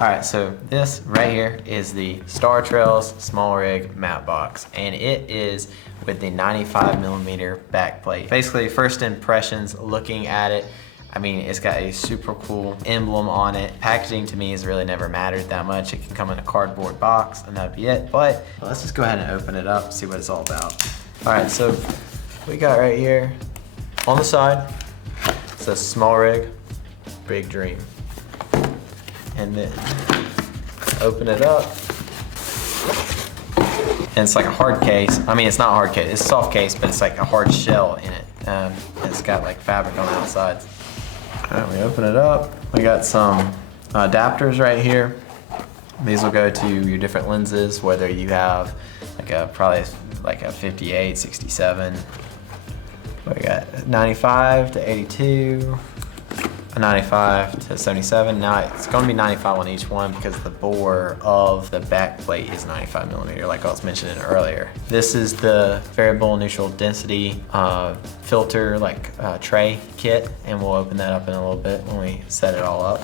All right, so this right here is the Star Trails Small Rig Matte Box, and it is with the 95mm backplate. Basically, first impressions looking at it, I mean, it's got a super cool emblem on it. Packaging to me has really never mattered that much. It can come in a cardboard box and that'd be it. But let's just go ahead and open it up, see what it's all about. All right, so we got right here on the side, it says Small Rig, Big Dream. And then open it up. And it's like a hard case. I mean, it's not a hard case, it's a soft case, but it's like a hard shell in it. It's got like fabric on the outside. All right, we open it up. We got some adapters right here. These will go to your different lenses, whether you have like probably like a 58, 67. We got 95 to 82. A 95 to 77. Now it's going to be 95 on each one because the bore of the back plate is 95mm, like I was mentioning earlier. This is the variable neutral density filter tray kit, and we'll open that up in a little bit when we set it all up.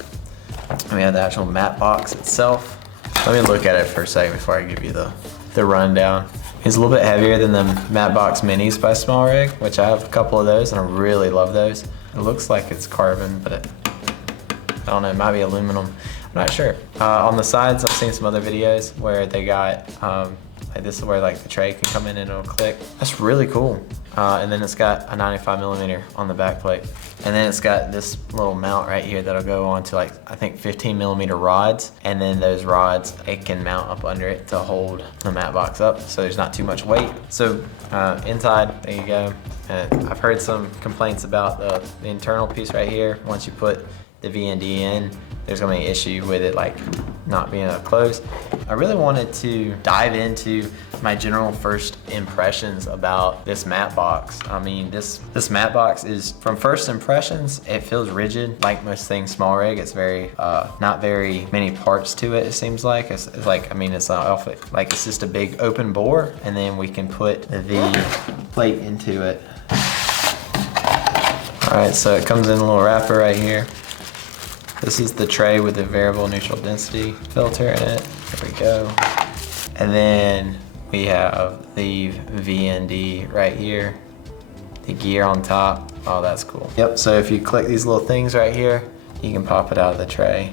We have the actual matte box itself. Let me look at it for a second before I give you the rundown. It's a little bit heavier than the matte box minis by Small Rig, which I have a couple of those and I really love those. It looks like it's carbon, but I don't know, it might be aluminum. I'm not sure. On the sides, I've seen some other videos where they got, like this is where like the tray can come in and it'll click. That's really cool. And then it's got a 95mm on the back plate. And then it's got this little mount right here that'll go on to like, I think 15mm rods. And then those rods, it can mount up under it to hold the matte box up so there's not too much weight. So inside, there you go. I've heard some complaints about the internal piece right here. Once you put the VND in, there's gonna be an issue with it like not being able to close. I really wanted to dive into my general first impressions about this matte box. I mean, this matte box is, from first impressions, it feels rigid like most things Small Rig. It's very, not very many parts to it, it seems like. It's like, I mean, it's like it's just a big open bore, and then we can put the plate into it. All right, so it comes in a little wrapper right here. This is the tray with the variable neutral density filter in it. There we go. And then we have the VND right here, the gear on top. Oh, that's cool. Yep, so if you click these little things right here, you can pop it out of the tray,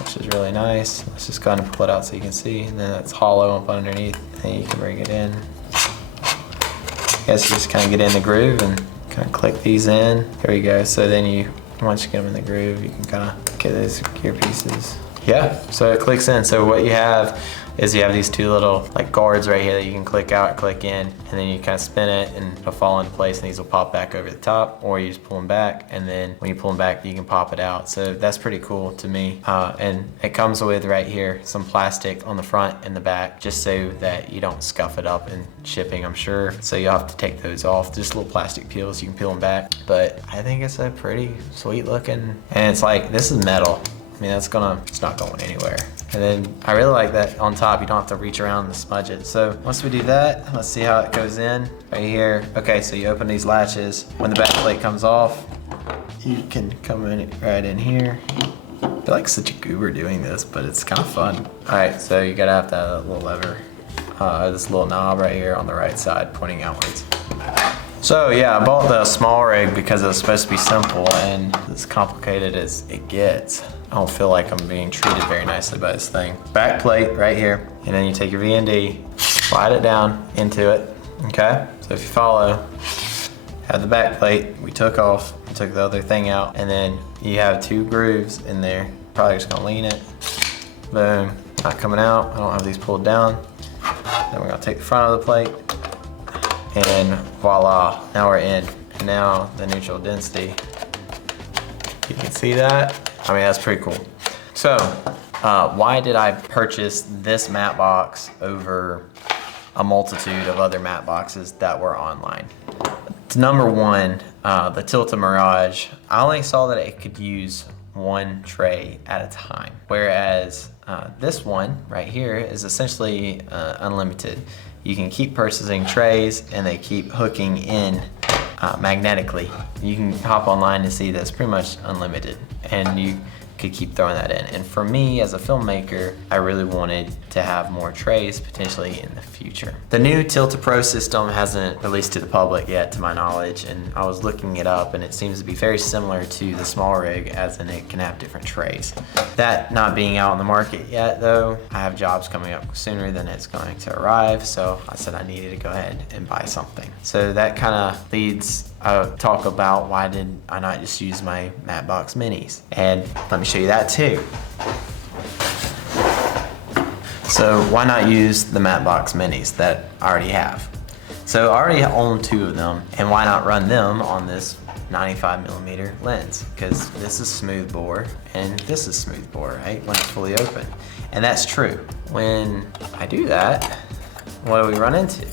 which is really nice. Let's just go ahead and pull it out so you can see. And then it's hollow up underneath, and you can bring it in. I guess you just kind of get in the groove and kind of click these in. There we go. So then once you get them in the groove, you can kind of get those gear pieces. Yeah, so it clicks in. So what you have is you have these two little like guards right here that you can click out, click in, and then you kind of spin it and it'll fall in place, and these will pop back over the top, or you just pull them back, and then when you pull them back, you can pop it out. So that's pretty cool to me. And it comes with right here some plastic on the front and the back, just so that you don't scuff it up in shipping, I'm sure. So you'll have to take those off. Just little plastic peels, you can peel them back. But I think it's a pretty sweet looking, and it's like, this is metal. I mean, it's not going anywhere. And then I really like that on top, you don't have to reach around and smudge it. So once we do that, let's see how it goes in right here. Okay, so you open these latches. When the back plate comes off, you can come in right in here. I feel like such a goober doing this, but it's kind of fun. All right, so you gotta have that little lever, this little knob right here on the right side pointing outwards. So yeah, I bought the Small Rig because it was supposed to be simple, and as complicated as it gets. I don't feel like I'm being treated very nicely by this thing. Back plate right here, and then you take your VND, slide it down into it, okay? So if you follow, have the back plate we took off, we took the other thing out, and then you have two grooves in there. Probably just gonna lean it, boom, not coming out. I don't have these pulled down. Then we're gonna take the front of the plate, and voila, now we're in. And now the neutral density, you can see that. I mean, that's pretty cool. So, why did I purchase this matte box over a multitude of other matte boxes that were online? Number one, the Tilta Mirage, I only saw that it could use one tray at a time, whereas this one right here is essentially unlimited. You can keep purchasing trays, and they keep hooking in magnetically. You can hop online to see that's pretty much unlimited, and you could keep throwing that in. And for me as a filmmaker, I really wanted to have more trays potentially in the future. The new Tilta Pro system hasn't released to the public yet, to my knowledge, and I was looking it up, and it seems to be very similar to the SmallRig, as in it can have different trays. That not being out on the market yet though, I have jobs coming up sooner than it's going to arrive, so I said I needed to go ahead and buy something. So that kind of leads talk about why did I not just use my Mattebox Minis, and let me show you that too. So why not use the Mattebox Minis that I already have? So I already own 2 of them, and why not run them on this 95mm lens? Because this is smooth bore and this is smooth bore, right? When it's fully open. And that's true. When I do that, what do we run into?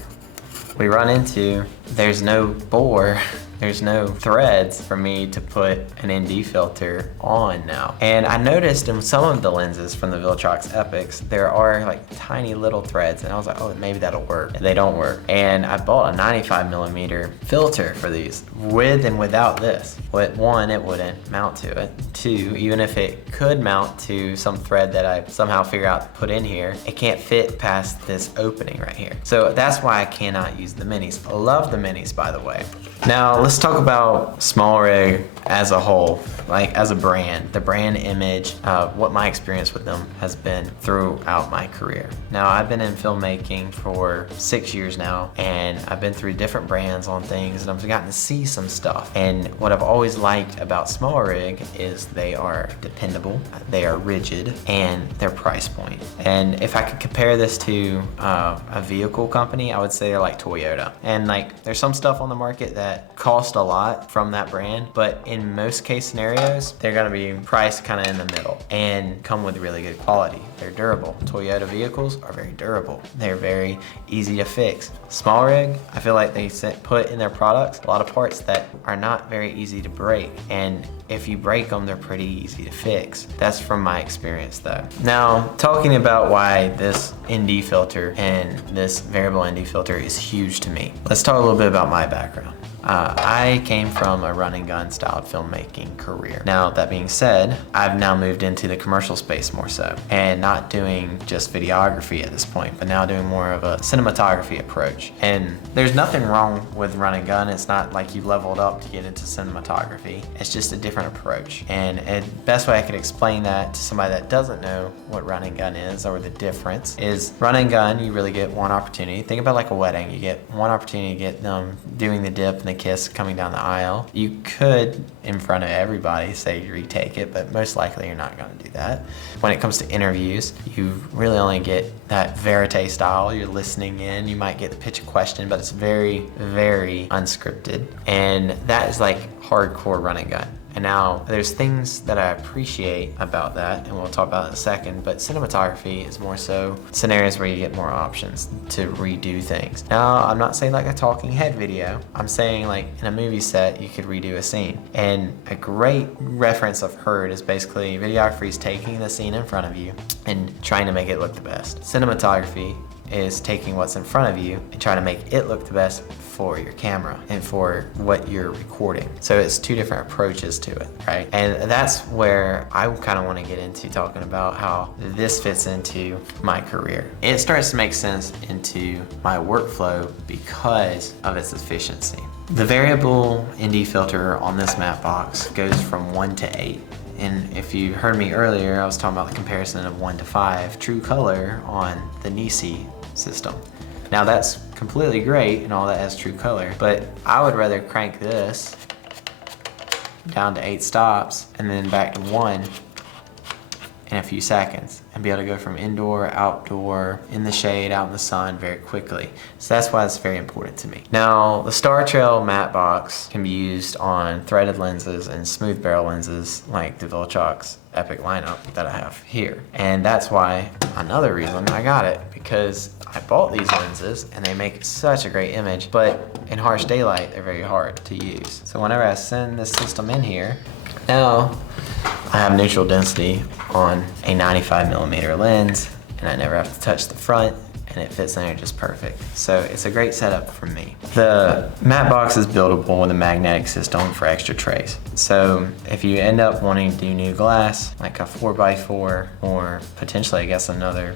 We run into, there's no bore, there's no threads for me to put an ND filter on now. And I noticed in some of the lenses from the Viltrox Epics, there are like tiny little threads, and I was like, oh, maybe that'll work. And they don't work. And I bought a 95mm filter for these, with and without this. But 1, it wouldn't mount to it. 2, even if it could mount to some thread that I somehow figure out to put in here, it can't fit past this opening right here. So that's why I cannot use the minis. I love the minis, by the way. Now let's talk about SmallRig as a whole, like as a brand, the brand image, what my experience with them has been throughout my career. Now I've been in filmmaking for 6 years now, and I've been through different brands on things, and I've gotten to see some stuff. And what I've always liked about SmallRig is they are dependable, they are rigid, and their price point. And if I could compare this to a vehicle company, I would say they're like Toyota. And like there's some stuff on the market that cost a lot from that brand, but in most case scenarios, they're gonna be priced kind of in the middle and come with really good quality. They're durable. Toyota vehicles are very durable. They're very easy to fix. SmallRig, I feel like they put in their products a lot of parts that are not very easy to break, and if you break them, they're pretty easy to fix. That's from my experience though. Now, talking about why this ND filter and this variable ND filter is huge to me, let's talk a little bit about my background. I came from a run-and-gun styled filmmaking career. Now, that being said, I've now moved into the commercial space more so, and not doing just videography at this point, but now doing more of a cinematography approach. And there's nothing wrong with run-and-gun. It's not like you leveled up to get into cinematography. It's just a different approach. And the best way I could explain that to somebody that doesn't know what run-and-gun is, or the difference, is run-and-gun, you really get one opportunity. Think about like a wedding. You get one opportunity to get them doing the dip and the kiss coming down the aisle. You could, in front of everybody, say retake it, but most likely you're not going to do that. When it comes to interviews, you really only get that verite style. You're listening in, you might get the pitch a question, but it's very, very unscripted. And that is like hardcore run and gun. And now there's things that I appreciate about that, and we'll talk about it in a second, but cinematography is more so scenarios where you get more options to redo things. Now, I'm not saying like a talking head video. I'm saying like in a movie set, you could redo a scene. And a great reference I've heard is basically videography is taking the scene in front of you and trying to make it look the best. Cinematography is taking what's in front of you and trying to make it look the best for your camera and for what you're recording. So it's 2 different approaches to it, right? And that's where I kind of want to get into talking about how this fits into my career. It starts to make sense into my workflow because of its efficiency. The variable ND filter on this matte box goes from 1 to 8. And if you heard me earlier, I was talking about the comparison of 1 to 5 true color on the Nisi system. Now that's completely great and all that has true color, but I would rather crank this down to 8 stops and then back to 1 in a few seconds and be able to go from indoor, outdoor, in the shade, out in the sun very quickly. So that's why it's very important to me. Now, the Star Trail matte box can be used on threaded lenses and smooth barrel lenses like the Viltrox Epic lineup that I have here. And that's why, another reason I got it, because I bought these lenses and they make such a great image, but in harsh daylight, they're very hard to use. So whenever I send this system in here, now I have neutral density on a 95mm lens, and I never have to touch the front, and it fits in there just perfect. So it's a great setup for me. The matte box is buildable with a magnetic system for extra trays. So if you end up wanting to do new glass, like a 4x4, or potentially I guess another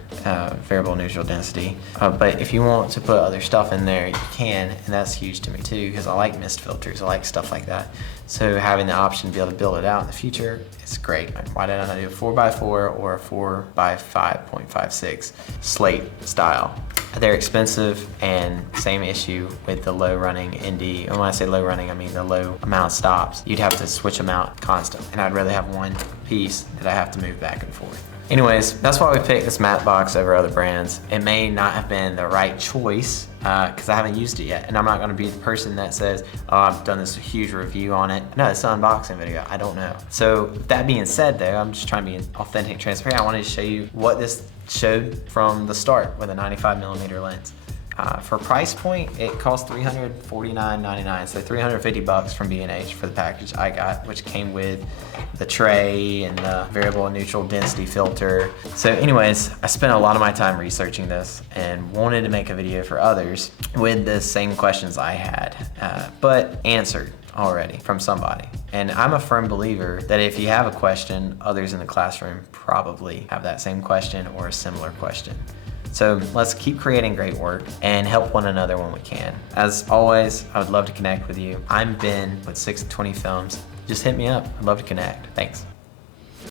variable neutral density, but if you want to put other stuff in there, you can, and that's huge to me too, because I like mist filters, I like stuff like that. So having the option to be able to build it out in the future is great. Why did I not do a 4x4 or a 4x5.56 slate style? They're expensive, and same issue with the low running ND. And when I say low running, I mean the low amount of stops. You'd have to switch them out constantly, and I'd rather have one piece that I have to move back and forth. Anyways, that's why we picked this matte box over other brands. It may not have been the right choice because I haven't used it yet, and I'm not going to be the person that says, oh, I've done this huge review on it. No, it's an unboxing video. I don't know. So that being said though, I'm just trying to be authentic and transparent. I wanted to show you what this showed from the start with a 95mm lens. For price point, it cost $349.99, so $350 from B&H for the package I got, which came with the tray and the variable and neutral density filter. So anyways, I spent a lot of my time researching this and wanted to make a video for others with the same questions I had, but answered already from somebody. And I'm a firm believer that if you have a question, others in the classroom probably have that same question or a similar question. So let's keep creating great work and help one another when we can. As always, I would love to connect with you. I'm Ben with 620 Films. Just hit me up. I'd love to connect. Thanks.